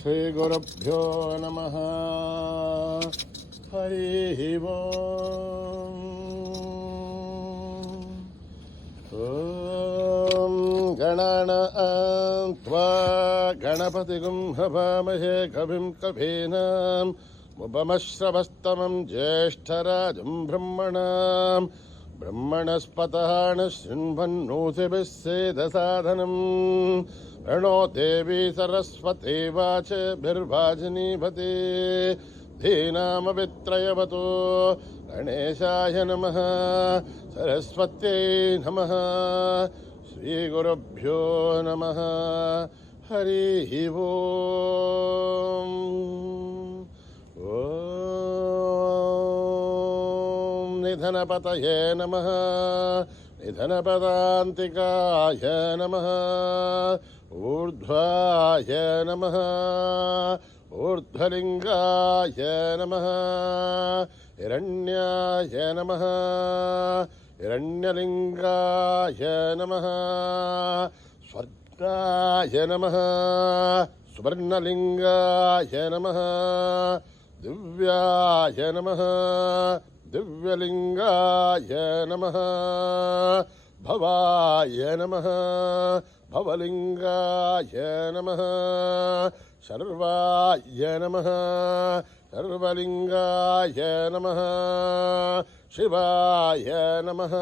श्रीगुरुभ्यो नमः। हरिः ओम्। ॐ गणानां त्वा गणपतिगुं हवामहे कविं कवीनाम् उपमश्रवस्तमं ज्येष्ठराजं ब्रह्मणाम् ब्रह्मणस्पतः शृण्वन्नोतिभिः सेदसाधनम् प्रणो देवी सरस्वती वाचभिर्वाजिनीवती धीनामवित्रयवतो गणेशाय नमः सरस्वत्यै नमः श्रीगुरुभ्यो नमः। हरिः ओम्। ॐ निधनपतये नमः निधनपदान्तिकाय नमः ऊर्ध्वाय नमः ऊर्ध्वलिङ्गाय नमः हिरण्याय नमः हिरण्यलिङ्गाय नमः स्वर्गाय नमः सुवर्णलिङ्गाय नमः दिव्याय नमः दिव्यलिङ्गाय नमः भवाय नमः भवलिङ्गाय नमः शर्वाय नमः शर्वलिङ्गाय नमः शिवाय नमः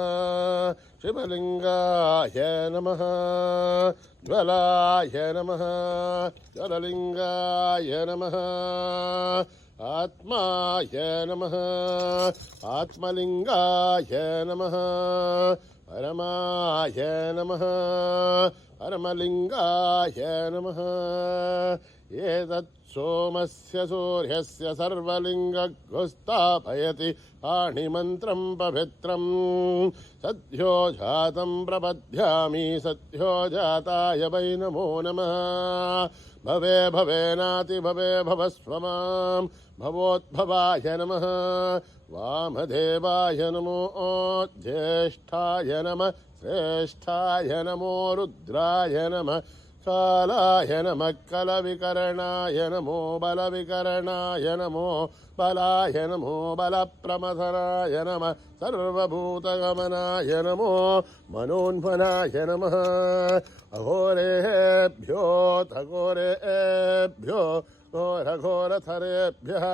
शिवलिङ्गाय नमः ज्वलाय नमः ज्वललिङ्गाय नमः आत्माय नमः आत्मलिङ्गाय नमः परमाय नमः परमलिङ्गाय नमः एतत् सोमस्य सूर्यस्य सर्वलिङ्गस्थापयति पाणिमन्त्रं पवित्रं सद्यो जातं प्रपद्यामि सद्यो जाताय वै नमो नमः। भवे भवेनाति भवे भवस्व मां भवोद्भवाय नमः वामदेवाय नमो ज्येष्ठाय नमः श्रेष्ठाय नमो रुद्राय नमः कालाय नमः कलविकरणाय नमो बलविकरणाय नमो बलाय नमो बलप्रमथनाय नमः सर्वभूतगमनाय नमो मनोन्मनाय नमः अघोरेभ्यो थघोरेभ्यो घोरघोरथरेभ्यः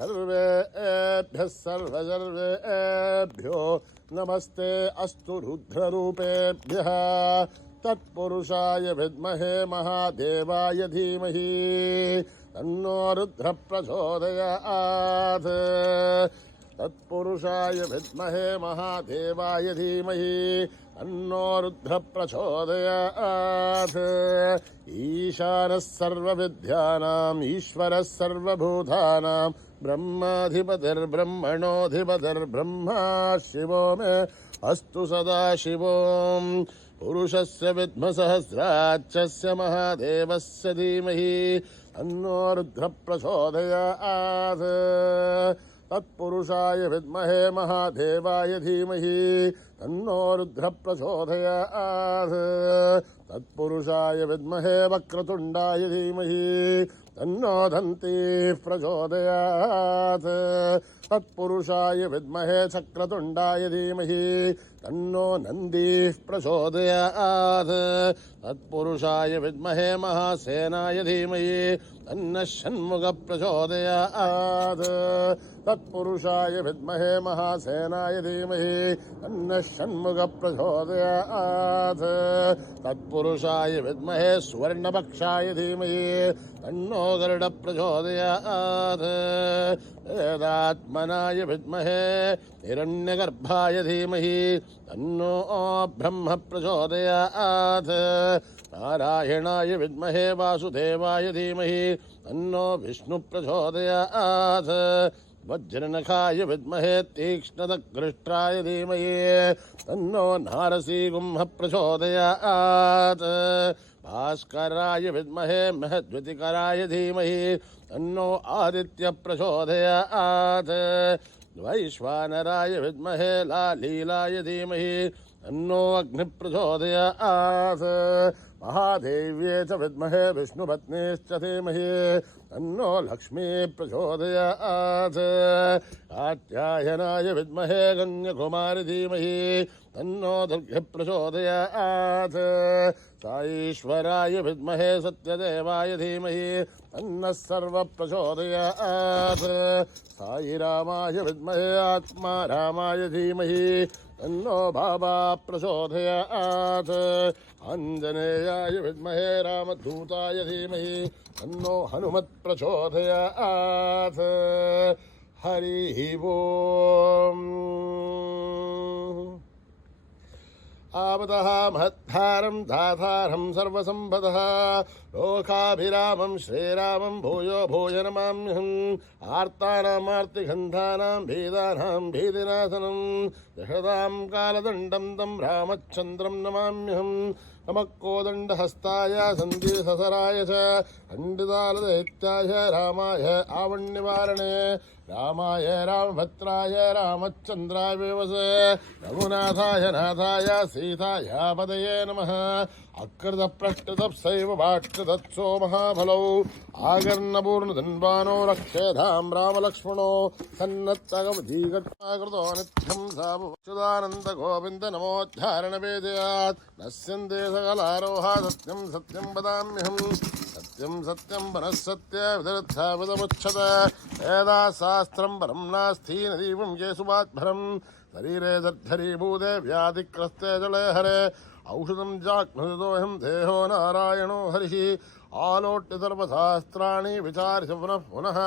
सर्वेभ्यः सर्वसर्वेभ्यो नमस्ते अस्तु रुद्ररूपेभ्यः तत्पुरुषाय विद्महे महादेवाय धीमहि तन्नो रुद्रः प्रचोदयात् तत्पुरुषाय विद्महे महादेवाय धीमहि तन्नो रुद्रः प्रचोदयात् ईशानः सर्वविद्यानाम् ईश्वरः सर्वभूतानां ब्रह्माधिपतिर्ब्रह्मणोऽधिपतिर्ब्रह्मा शिवो मे अस्तु सदा शिवोम् पुरुषस्य विद्मसहस्राक्षस्य महादेवस्य धीमहि तन्नो रुद्रः प्रचोदयात् तत्पुरुषाय विद्महे महादेवाय धीमहि तन्नो रुद्रः प्रचोदयात् तत्पुरुषाय विद्महे वक्रतुण्डाय धीमहि तन्नो दन्तिः प्रचोदयात् तत्पुरुषाय विद्महे चक्रतुण्डाय धीमहि तन्नो नन्दिः प्रचोदयात् तत्पुरुषाय विद्महे महासेनाय धीमहि तन्नः षण्मुखः प्रचोदयात् तत्पुरुषाय विद्महे महासेनाय धीमहि तन्नः षण्मुखः प्रचोदयात् तत्पुरुषाय विद्महे सुवर्णपक्षाय धीमहि तन्नो गरुडः प्रचोदयात् वेदात्मनाय विद्महे हिरण्यगर्भाय धीमहि तन्नो ब्रह्म प्रचोदयात् नारायणाय विद्महे वासुदेवाय धीमहि तन्नो विष्णु प्रचोदयात् वज्रनखाय विद्महे तीक्ष्णदग्रष्ट्राय धीमहि तन्नो नारसिंह प्रचोदयात् भास्कराय विद्महे महद्युतिकराय धीमहि तन्नो आदित्य प्रचोदयात् वैश्वानराय विद्महे लालीलाय धीमहि तन्नो अग्नि प्रचोदयात् महादेव्ये च विद्महे विष्णुपत्नीश्च धीमहि तन्नो लक्ष्मी प्रचोदयात् कात्यायनाय विद्महे कन्याकुमारी धीमहि तन्नो दुर्गे प्रचोदयात् साईश्वराय विद्महे सत्यदेवाय धीमहि तन्नः सर्वः प्रचोदयात् साईरामाय विद्महे आत्मा रामाय धीमहि तन्नो बाबा प्रचोदयात् आञ्जनेयाय विद्महे रामदूताय धीमहि तन्नो हनुमत् प्रचोदयात् हरिः ओम् आवतः महत्तारं दातारं सर्वसम्पदः लोकाभिरामं श्रीरामं भूयो भूय नमाम्यहम् आर्तानामार्तिगन्धानां भेदानां भेदिनाशनं दशदां कालदण्डं तं रामचन्द्रं नमाम्यहम् नमः कोदण्डहस्ताय सन्धिससराय च खण्डितालदैत्याय रामाय आवण्यवारणे रामाय रामभद्राय रामचन्द्राय विवसे रघुनाथाय नाथाय सीताय पदये नमः अकृतप्रष्टुतप्सैव भाष्टुतत्सो महाफलौ आगर्णपूर्णधन्वानो रक्षेधां रामलक्ष्मणो सन्नत्तगवधीघट्टाकृतो नित्यं साभुक्षुदानन्दगोविन्द नमोद्धारणवेदयात् नश्यन्ते सकलारोहा सत्यं सत्यं वदाम्यहम् सत्यं सत्यं पुनः सत्य विदर्थाविदमुच्यत वेदा शास्त्रं परं नास्ति न दीपं येषुवाद्भरं शरीरे दद्धरीभूते व्याधिग्रस्ते जले हरे औषधं जाग्मृतोऽहं देहो नारायणो हरिः आलोट्य सर्वशास्त्राणि विचार्य पुनः पुनः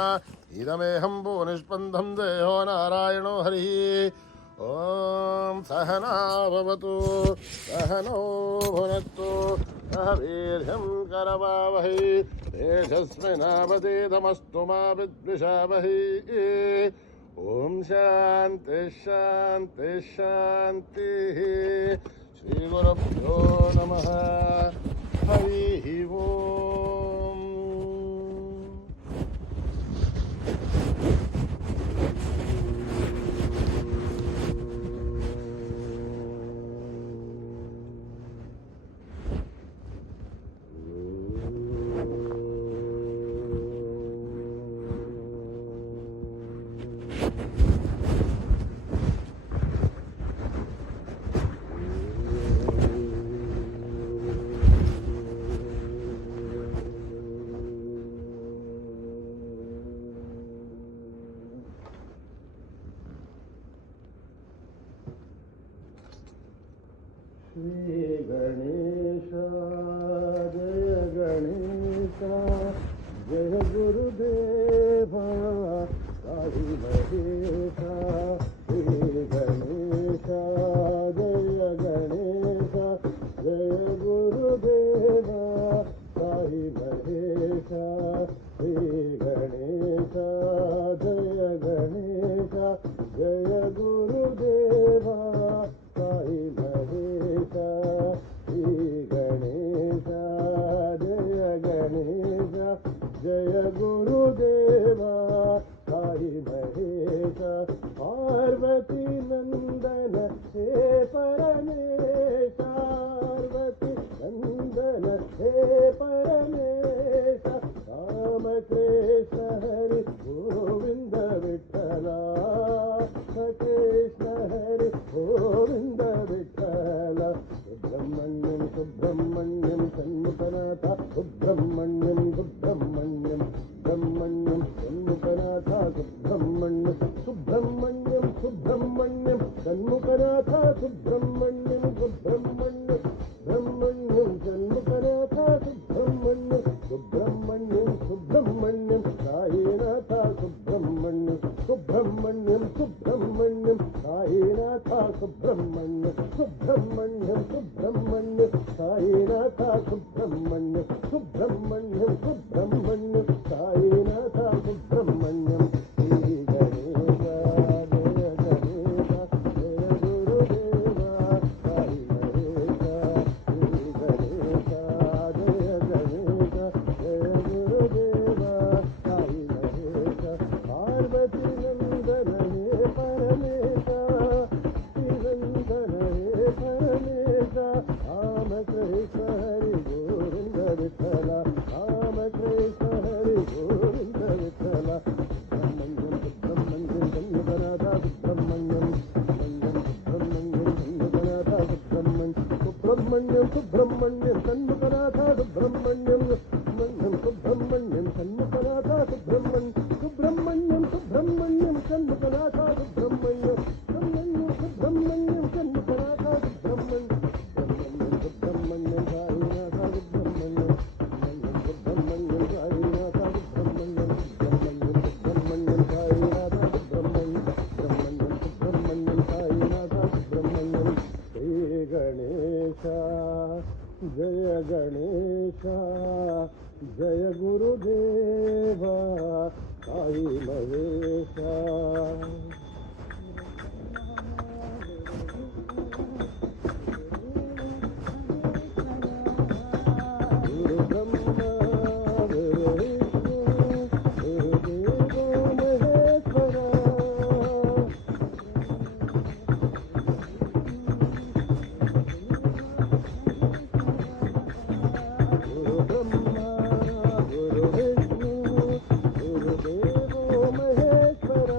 इदमेहं भुवनिष्पन्दं देहो नारायणो हरिः ॐ सहना भवतु सहनो भुनक्तु सह वीर्यं करवावहै तेजस्विनावधीतमस्तु मा विद्विषावहै ॐ शान्ति शान्ति शान्तिः श्रीगुरुभ्यो नमः हरिः ओम् श्री गणेश जय गणेश जय गुरुदेव साई महेश श्री गणेश जय गणेश जय गुरुदेव साई महेश श्री गणेश जय गणेश जय गुरुदेव साई महेश श्री गणेश जय गणेश जय गुरुदेव साई महेश पार्वती नंदन हे परमेश पार्वती नंदन हे परमेश राम कृष्ण हरि गोविंद विठ्ठला कृष्ण हरि गोविंद विठ्ठल सुब्रह्मण्यं सुब्रह्मण्यं सन्मुखनाथ सुब्रह्मण्यं सुब्रह्मण्यं ब्रह्मण्यं सन्मुखनाथ सुब्रह्मण्यं सुब्रह्मण्यं सुब्रह्मण्यं सन्मुखनाथ सुब्रह्मण्यं सुब्रह्मण्यं ब्रह्मण्यं सन्मुखनाथ सुब्रह्मण्यं सुब्रह्मण्यं सुब्रह्मण्यं साईनाथ सुब्रह्मण्यं सुब्रह्मण्यं सुब्रह्मण्यं साईनाथ सुब्रह्मण्यं सुब्रह्मण्यं सुब्रह्मण्यं साईनाथ सुब्रह्मण्यं सुब्रह्मण्यं సుబ్రహ్మణ్యం షణ్ముఖనాథ సుబ్రహ్మణ్యం సుబ్రహ్మణ్యం షణ్ముఖనాథ సుబ్రహ్మణ్యం సుబ్రహ్మణ్యం షణ్ముఖనాథ సుబ్రహ్మణ్యం సుబ్రహ్మణ్యం షణ్ముఖనాథ సుబ్రహ్మణ్యం సుబ్రహ్మణ్యం సాయినాథ సుబ్రహ్మణ్యం సుబ్రహ్మణ్యం సాయినాథ సుబ్రహ్మణ్యం సుబ్రహ్మణ్యం సాయినాథ సుబ్రహ్మణ్యం సుబ్రహ్మణ్యం సాయినాథ సుబ్రహ్మణ్యం శ్రీ గణేశ జయ గణేశ జయ గురుదేవ సాయి మహేశ గురు బ్రహ్మ గురు విష్ణు గురుదేవో మహేశ్వర గురు బ్రహ్మ గురు విష్ణు గురుదేవో మహేశ్వర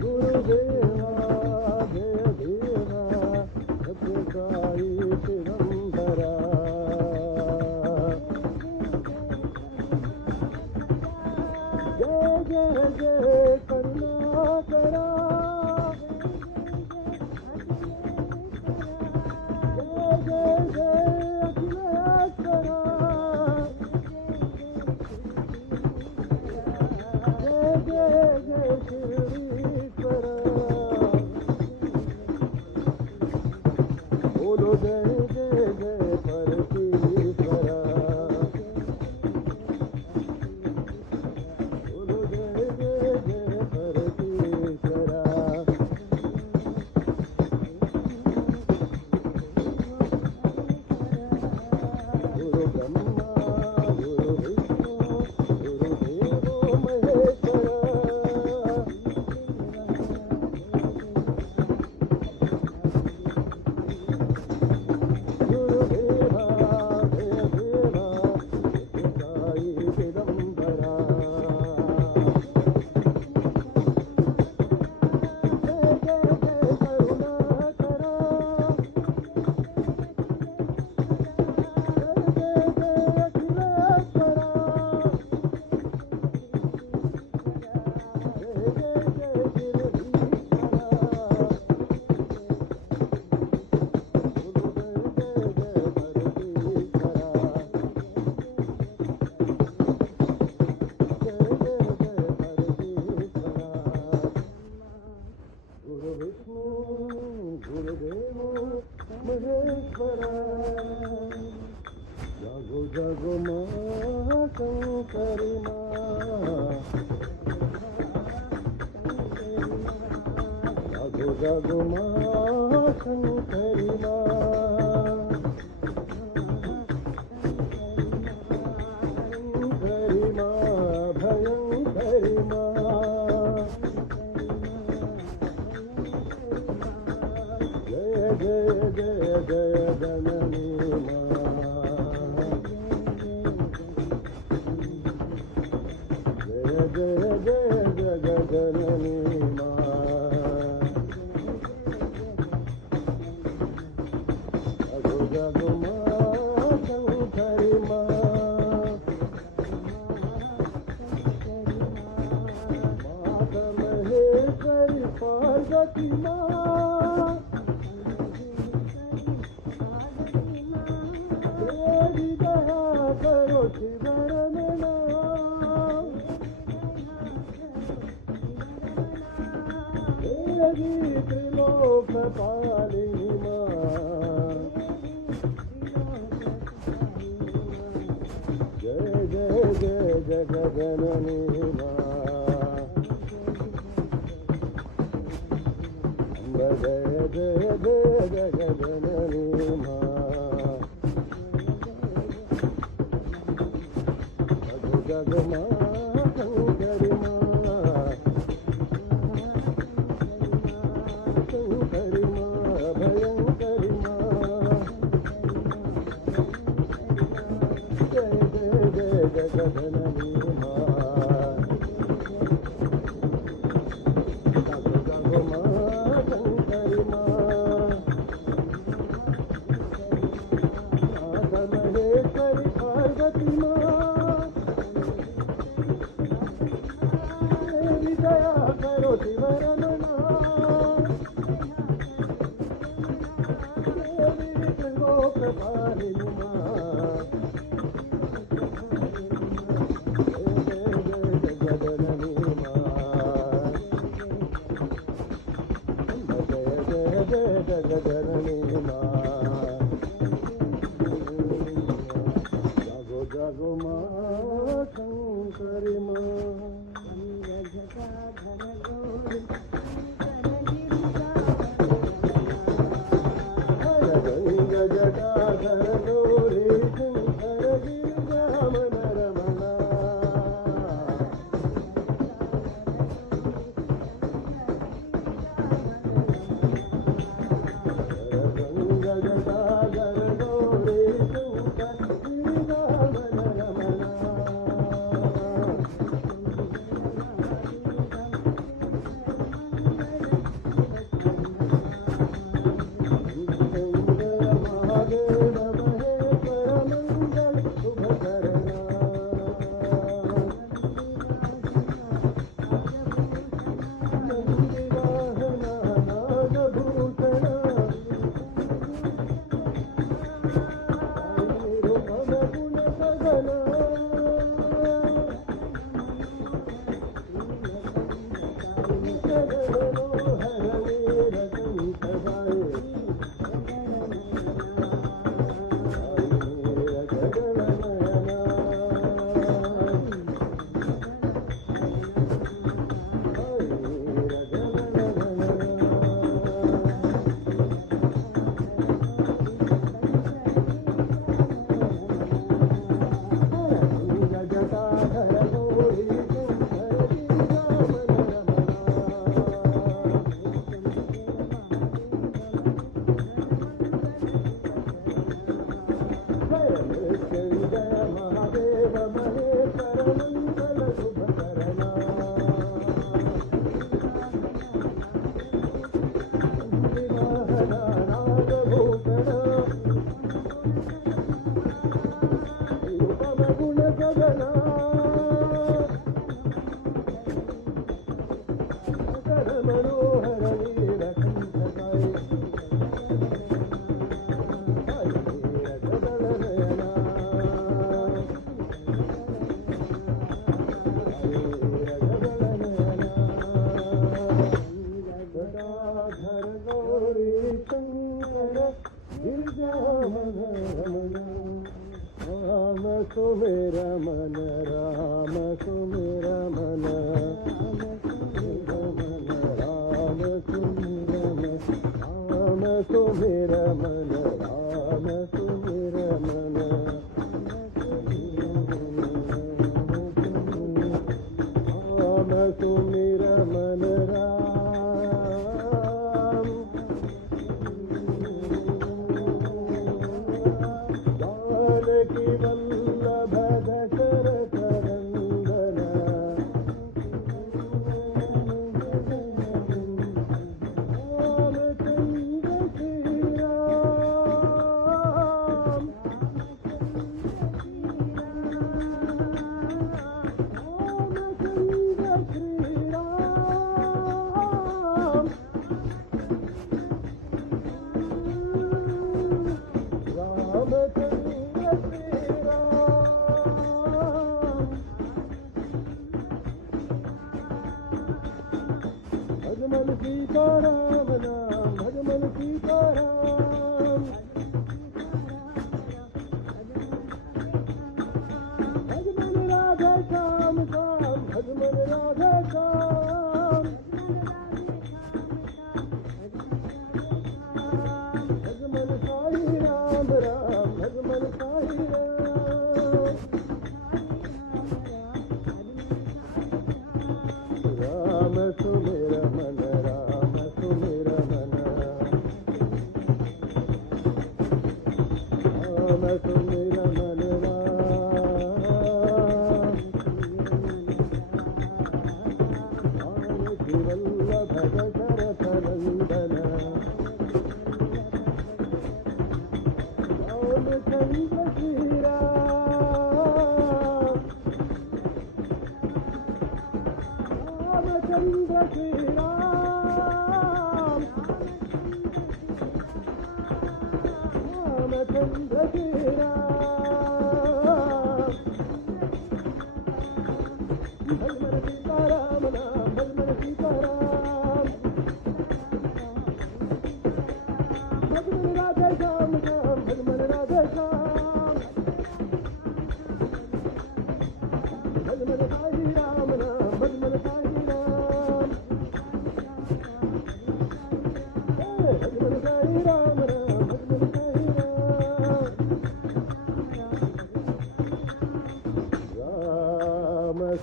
గురుదేవా జయ దేవా సత్య సాయి చిదంబర జయ జయ జయ కరుణాకరా జయ జయ జయ అఖిలేశ్వరా జయ జయ జయ శిరీశ్వర బోలో జయ జయ జయ పరమేశ్వర బోలో జయ జయ జయ పరమేశ్వర గురు బ్రహ్మ గురు విష్ణు గురుదేవో మహేశ్వర గురుదేవా జయ దేవా సత్య సాయి చిదంబర జయ జయ జయ కరుణాకరా జయ జయ జయ అఖిలేశ్వరా జయ జయ జయ శిరీశ్వరా గురు జయ జయ జయ పరమేశ్వర జయ జయ జయ పరమేశ్వర గురు విష్ణు గురుదేవో మహేశ్వర జగు జగు మా శంకరి మా జగు జగు మా శంకరి మా శంకరి మా భయంకరి మా జయ జయ జయ జయ జననీ మా జయ జయ జయ జయ జననీ మా జగు జగు మా శంకరి మా మాత మహేశ్వరి పార్వతి మా देवी दया करो शिवरण देवी त्रिलोक पालिनी जय जय जय जगजननी जय जय जय जगजननी जग मा शंकरी मा शंकरी मा भयंकरी मा जय जय जय जगजननी मा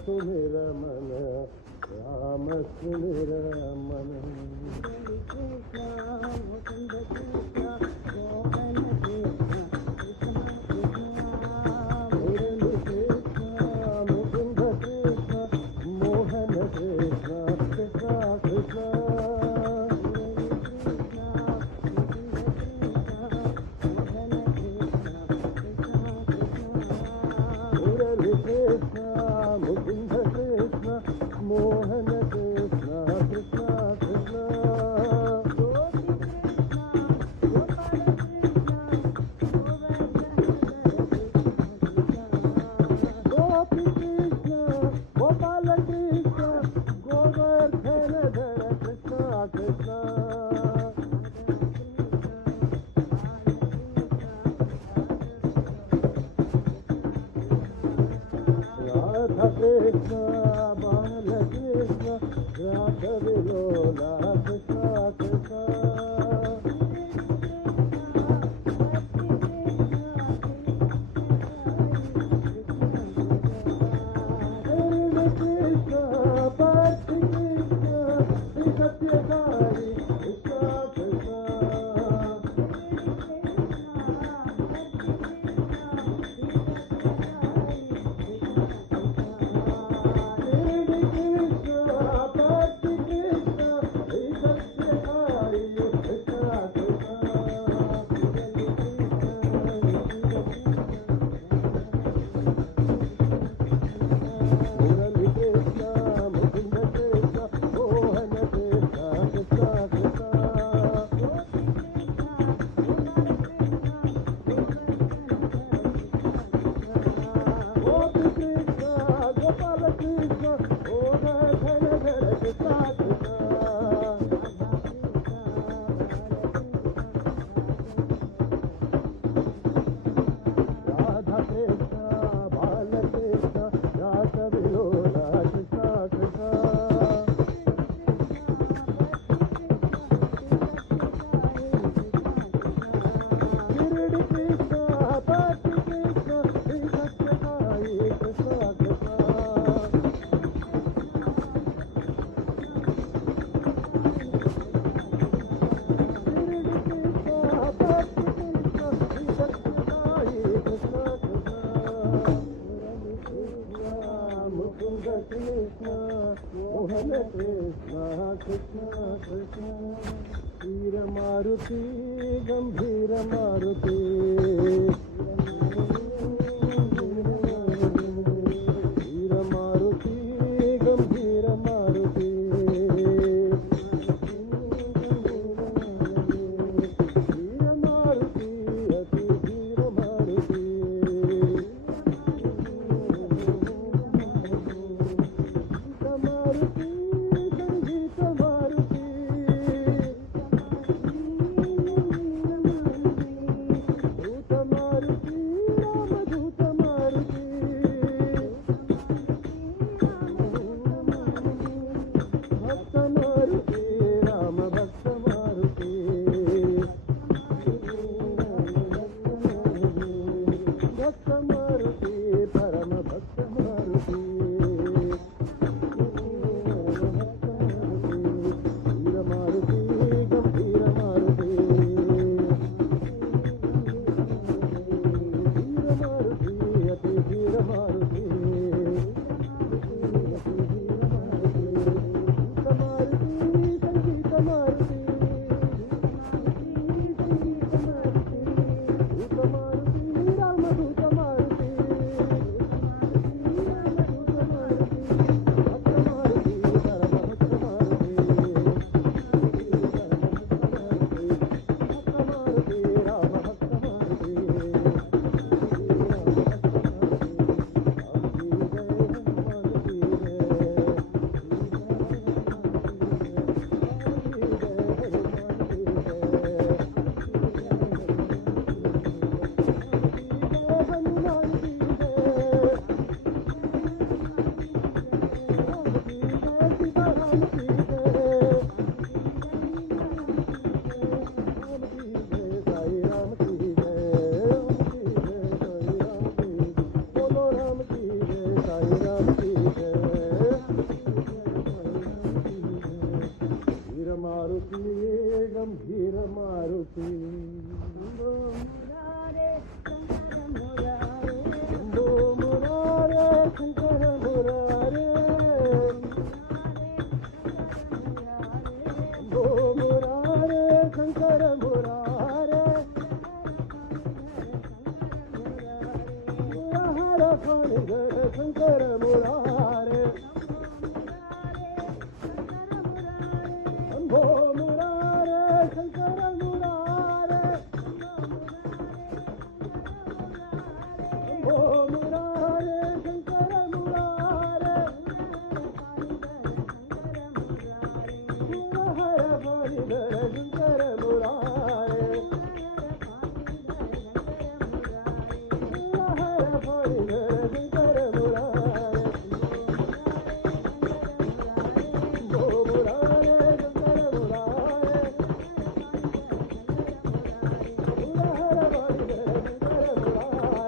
सुमिरमन राम सुमिरमन मुरली कृष्ण मुकुंद कृष्ण मोहन कृष्ण कृष्ण कृष्ण मुरली कृष्ण मुकुंद कृष्ण मोहन कृष्ण कृष्ण कृष्ण गोपी कृष्ण गोपाल कृष्ण गोवर्धन धर कृष्ण कृष्ण राधा कृष्ण बाल कृष्ण राधा विलोला कृष्ण कृष्ण कृष्ण कृष्ण भक्ति कृष्ण श्री सत्यसाई कृष्ण कृष्ण राधा कृष्ण बाल कृष्ण राधा विलोला कृष्ण कृष्ण गिरिडि कृष्ण भक्ति कृष्ण श्री सत्यसाई कृष्ण कृष्ण गिरिडि कृष्ण भक्ति कृष्ण श्री सत्यसाई कृष्ण कृष्ण मुकुंद कृष्ण मोहन कृष्ण कृष्ण कृष्ण वीर मारुति गंभीर मारुति वीर मारुति गंभीर मारुति वीर मारुति अति वीर मारुति मारुति संगीत मारुति मारुति गंभीर मारुति शंभो मुरारे शंकर मुरारे शंभो मुरारे शंकर मुरारे शंभो मुरारे शंकर मुरारे हर फणिधर शंकर मुरारे शंभो मुरारे शंकर मुरारे शंभो मुरारे शंकर मुरारे हर फणिधर शंकर मुरारे हर फणिधर शंकर मुरारे शंभो मुरारे शंकर मुरारे हर फणिधर शंकर मुरारे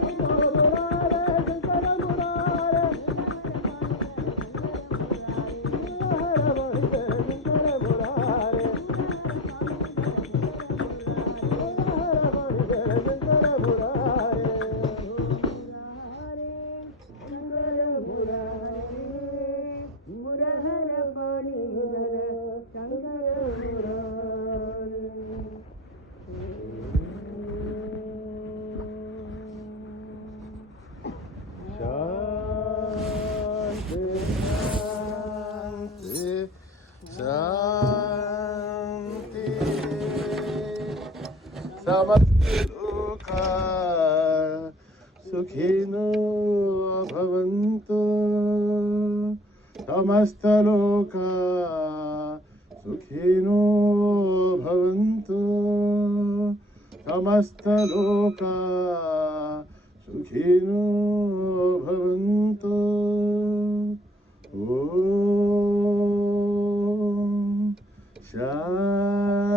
शंभो मुरारे शंकर मुरारे हर फणिधर शंकर मुरारे हर फणिधर शंकर मुरारे मुरहर फणिधर शंकर मुरारे शांति शांति शांति समस्तलोका सुखिनो भवन्तु समस्तलोका सुखिनो भवन्तु समस्तलोका सुखिनो भवन्तु ॐ शान्ति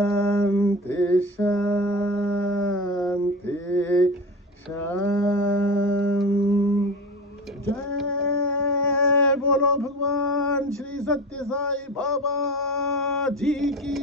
शान्ति शान्ति जय बोलो भगवान श्री सत्य साई बाबा जी की